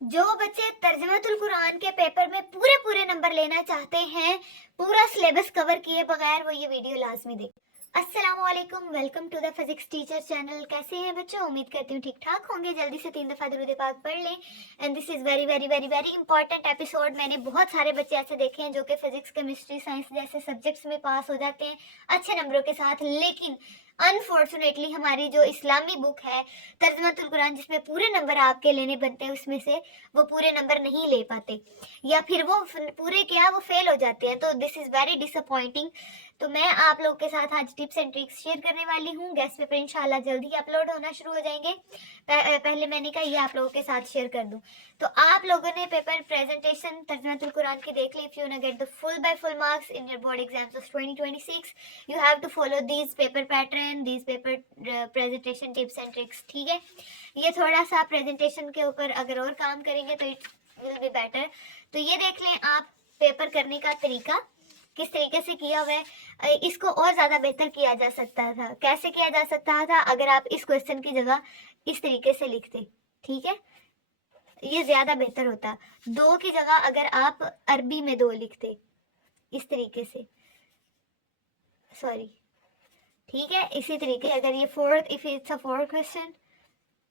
जो बच्चे तर्जुमातुल कुरान के पेपर में पूरे पूरे नंबर लेना चाहते हैं, पूरा सिलेबस कवर किए बगैर, वो ये वीडियो लाजमी देखें। अस्सलामुअलैकुम, welcome to the physics teacher channel. कैसे हैं बच्चों? उम्मीद करती हूँ ठीक ठाक होंगे। जल्दी से 3 दफ़ा दुरूद पाक पढ़ लें। And this is very very very very important episode. मैंने बहुत सारे बच्चे ऐसे देखे हैं जो कि फिजिक्स केमिस्ट्री साइंस जैसे सब्जेक्ट्स में पास हो जाते हैं अच्छे नंबरों के साथ, लेकिन अनफॉर्चुनेटली हमारी जो इस्लामी बुक है तर्जुमातुल कुरान, जिसमें पूरे नंबर आपके लेने बनते हैं, उसमें से वो पूरे नंबर नहीं ले पाते, या फिर वो पूरे क्या वो फेल हो जाते हैं। तो दिस इज़ वेरी डिसअपॉइंटिंग। तो मैं आप लोगों के साथ आज टिप्स एंड ट्रिक्स शेयर करने वाली हूँ। गेस्ट पेपर इंशाल्लाह जल्दी अपलोड होना शुरू हो जाएंगे। पहले मैंने कहा ये आप लोगों के साथ शेयर कर दूँ। तो आप लोगों ने पेपर प्रेजेंटेशन तर्जुमातुल कुरान की देख ली। If you want to get the full by full marks in your board exams of 2026, you have to follow these paper pattern, these paper presentation tips and tricks. ठीक है, ये थोड़ा सा प्रेजेंटेशन के ऊपर अगर और काम करेंगे तो इट विल बी बेटर। तो ये देख लें आप पेपर करने का तरीका किस तरीके से किया हुआ है। इसको और ज़्यादा बेहतर किया जा सकता था। कैसे किया जा सकता था? अगर आप इस क्वेश्चन की जगह इस तरीके से लिखते, ठीक है, ये ज़्यादा बेहतर होता। 2 की जगह अगर आप अरबी में 2 लिखते इस तरीके से, सॉरी, ठीक है, इसी तरीके अगर ये fourth, if it's a fourth question,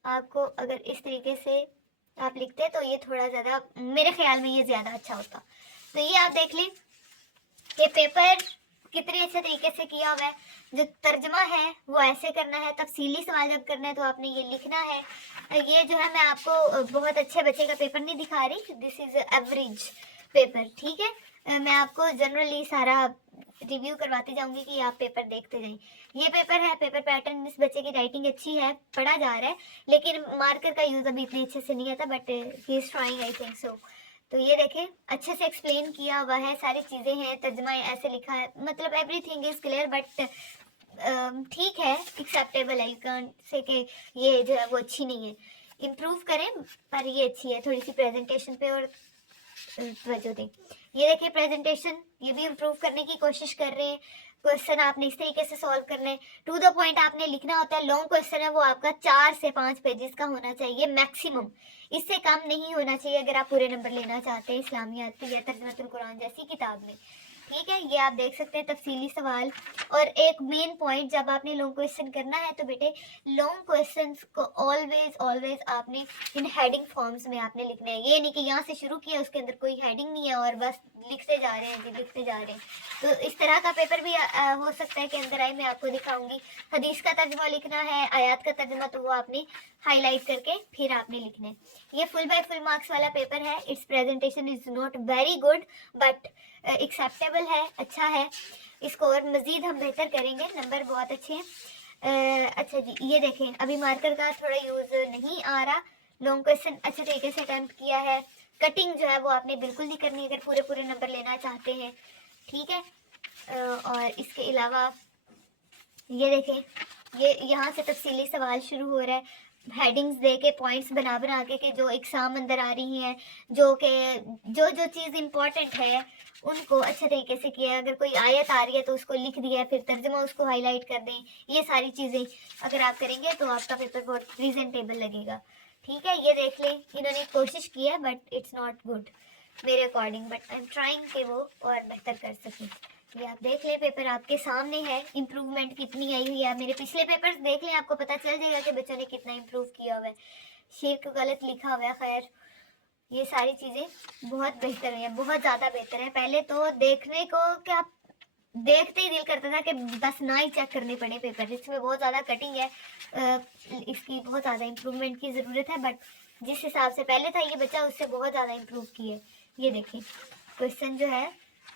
आपको अगर इस तरीके से आप लिखते तो ये थोड़ा ज़्यादा, मेरे ख्याल में ये ज़्यादा अच्छा होता। तो ये आप देख लें कि पेपर कितने अच्छे तरीके से किया हुआ है। जो तर्जमा है वो ऐसे करना है, तफसीली सवाल जब करना है तो आपने ये लिखना है। ये जो है मैं आपको बहुत अच्छे बच्चे का पेपर नहीं दिखा रही, दिस इज़ एवरेज पेपर, ठीक है। मैं आपको जनरली सारा रिव्यू करवाती जाऊंगी कि आप पेपर देखते जाएं। ये पेपर है, पेपर पैटर्न, इस बच्चे की राइटिंग अच्छी है, पढ़ा जा रहा है, लेकिन मार्कर का यूज़ अभी इतनी अच्छे से नहीं आता, but he is trying, I think so. तो ये देखें, अच्छे से एक्सप्लेन किया हुआ है, सारी चीज़ें हैं, तर्जमा ऐसे लिखा है, मतलब एवरीथिंग इज़ क्लियर, बट ठीक है, एक्सेप्टेबल है। यू कांट से कि ये जो है वो अच्छी नहीं है, इम्प्रूव करें, पर ये अच्छी है। थोड़ी सी प्रेजेंटेशन पे और तवज्जो दें। ये देखिए प्रेजेंटेशन, ये भी इम्प्रूव करने की कोशिश कर रहे हैं। क्वेश्चन आपने इस तरीके से सॉल्व करने, टू द पॉइंट आपने लिखना होता है। लॉन्ग क्वेश्चन है वो आपका 4 से 5 पेजेस का होना चाहिए मैक्सिमम, इससे कम नहीं होना चाहिए अगर आप पूरे नंबर लेना चाहते हैं इस्लामियात या तर्जुमातुल कुरान जैसी किताब में। ठीक है, ये आप देख सकते हैं तफसीली सवाल। और एक मेन पॉइंट, जब आपने लॉन्ग क्वेश्चन करना है तो बेटे लॉन्ग क्वेश्चंस को ऑलवेज ऑलवेज आपने इन हेडिंग फॉर्म्स में आपने लिखना है। ये नहीं कि यहाँ से शुरू किया उसके अंदर कोई हेडिंग नहीं है और बस लिखते जा रहे हैं जी, लिखते जा रहे हैं। तो इस तरह का पेपर भी हो सकता है कि अंदर आई मैं आपको दिखाऊंगी। हदीस का तर्जुमा लिखना है, आयात का तर्जुमा, तो वो आपने हाईलाइट करके फिर आपने लिखना है। ये फुल बाय फुल मार्क्स वाला पेपर है। It's presentation is not very good but acceptable है, अच्छा है। इसको और मज़ीद हम बेहतर करेंगे, नंबर बहुत अच्छे हैं। अच्छा जी, ये देखें, अभी मार्कर का थोड़ा यूज़ नहीं आ रहा। लॉन्ग क्वेश्चन अच्छे तरीके से अटैम्प्ट किया है। कटिंग जो है वो आपने बिल्कुल नहीं करनी अगर पूरे पूरे नंबर लेना चाहते हैं, ठीक है। और इसके अलावा ये देखें, ये यहाँ से तफसीली सवाल शुरू हो रहा है, हेडिंग्स दे के, पॉइंट्स बना बना के जो एग्ज़ाम अंदर आ रही हैं, जो कि जो जो चीज़ इम्पॉर्टेंट है उनको अच्छे तरीके से किया है। अगर कोई आयत आ रही है तो उसको लिख दिया है, फिर तर्जुमा उसको हाईलाइट कर दें। ये सारी चीज़ें अगर आप करेंगे तो आपका पेपर बहुत प्रेजेंटेबल लगेगा, ठीक है। ये देख लें, इन्होंने कोशिश की है बट इट्स नॉट गुड मेरे according, but I am trying कि वो और बेहतर कर सकें। ये आप देख लें, पेपर आपके सामने है, इम्प्रूवमेंट कितनी आई हुई है। मेरे पिछले पेपर्स देख लें, आपको पता चल जाएगा कि बच्चों ने कितना इम्प्रूव किया हुआ है। शेर को गलत लिखा हुआ है, खैर ये सारी चीज़ें बहुत बेहतर है, बहुत ज़्यादा बेहतर है। पहले तो देखने को क्या, देखते ही दिल करता था कि बस ना ही चेक करने पड़े पेपर, इसमें बहुत ज़्यादा कटिंग है, इसकी बहुत ज़्यादा इम्प्रूवमेंट की ज़रूरत है। बट जिस हिसाब से पहले था ये बच्चा, उससे बहुत ज़्यादा इम्प्रूव की है। ये देखें, क्वेश्चन जो है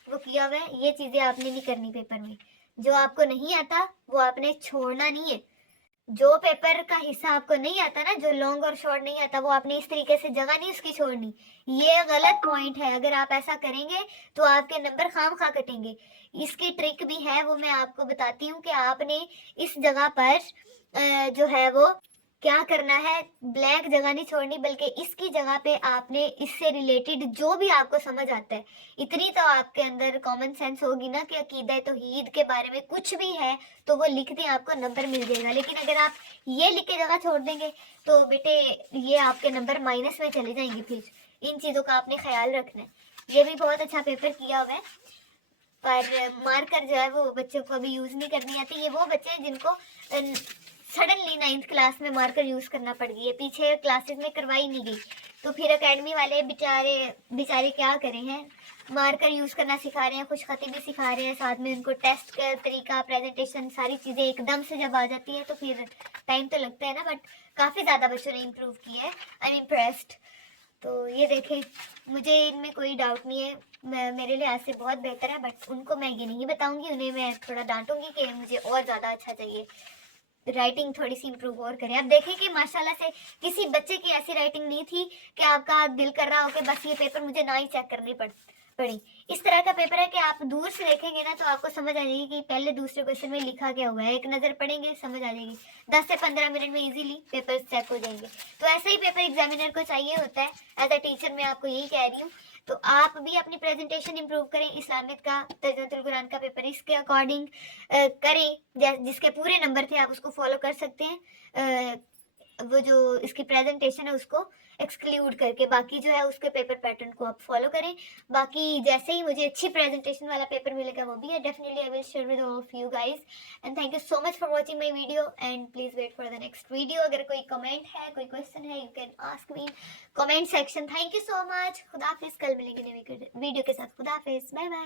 वो किया हुआ है। ये चीज़ें आपने नहीं करनी पेपर में, जो आपको नहीं आता वो आपने छोड़ना नहीं है। जो पेपर का हिस्सा आपको नहीं आता ना, जो लॉन्ग और शॉर्ट नहीं आता, वो आपने इस तरीके से जगह नहीं उसकी छोड़नी। ये गलत पॉइंट है, अगर आप ऐसा करेंगे तो आपके नंबर खाम खा कटेंगे। इसकी ट्रिक भी है, वो मैं आपको बताती हूँ कि आपने इस जगह पर जो है वो क्या करना है, ब्लैक जगह नहीं छोड़नी, बल्कि इसकी जगह पे आपने इससे रिलेटेड जो भी आपको समझ आता है, इतनी तो आपके अंदर कॉमन सेंस होगी ना कि अकीदा तौहीद के बारे में कुछ भी है तो वो लिख दें, आपको नंबर मिल जाएगा। लेकिन अगर आप ये लिख के जगह छोड़ देंगे तो बेटे ये आपके नंबर माइनस में चले जाएंगे। फिर इन चीज़ों का आपने ख्याल रखना है। ये भी बहुत अच्छा पेपर किया हुआ है, पर मार्कर जो है वो बच्चों को अभी यूज़ नहीं करनी आती। ये वो बच्चे हैं जिनको सडनली 9th क्लास में मार्कर यूज़ करना पड़ गई है, पीछे क्लासेस में करवाई नहीं गई, तो फिर एकेडमी वाले बेचारे क्या करें हैं, मार्कर यूज़ करना सिखा रहे हैं, खुश खती भी सिखा रहे हैं, साथ में उनको टेस्ट का तरीका, प्रेजेंटेशन, सारी चीज़ें एकदम से जब आ जाती है तो फिर टाइम तो लगता है ना। बट काफ़ी ज़्यादा बच्चों ने इम्प्रूव किया है, आई एम इम्प्रेस्ड। तो ये देखें, मुझे इनमें कोई डाउट नहीं है, मेरे लिहाज से बहुत बेहतर है, बट उनको मैं ये नहीं बताऊंगी, उन्हें मैं थोड़ा डांटूंगी कि मुझे और ज़्यादा अच्छा चाहिए, राइटिंग थोड़ी सी इम्प्रूव और करें। अब देखें कि माशाल्लाह से किसी बच्चे की ऐसी राइटिंग नहीं थी कि आपका दिल कर रहा हो कि बस ये पेपर मुझे ना ही चेक करनी पड़ी। इस तरह का पेपर है कि आप दूर से देखेंगे ना तो आपको समझ आ जाएगी कि पहले दूसरे क्वेश्चन में लिखा क्या हुआ है, एक नज़र पढ़ेंगे समझ आ जाएगी, 10 से 15 मिनट में इजीली पेपर चेक हो जाएंगे। तो ऐसा ही पेपर एग्जामिनर को चाहिए होता है। एज अ टीचर मैं आपको यही कह रही हूँ। तो आप भी अपनी प्रेजेंटेशन इंप्रूव करें, इस्लामिक का, तर्जुमतुल कुरान का पेपर इसके अकॉर्डिंग करें, जिसके पूरे नंबर थे आप उसको फॉलो कर सकते हैं। वो जो इसकी प्रेजेंटेशन है उसको एक्सक्लूड करके, बाकी जो है उसके पेपर पैटर्न को आप फॉलो करें। बाकी जैसे ही मुझे अच्छी प्रेजेंटेशन वाला पेपर मिलेगा वो भी है, definitely I will share with all of you guys. And thank you so much for watching my video, and please wait for the next video. अगर कोई कमेंट है, कोई क्वेश्चन है, you can ask me comment section. Thank you so much. खुदा हाफिज, कल मिलेंगे नई वीडियो के साथ। खुदा हाफिज, बाय बाय।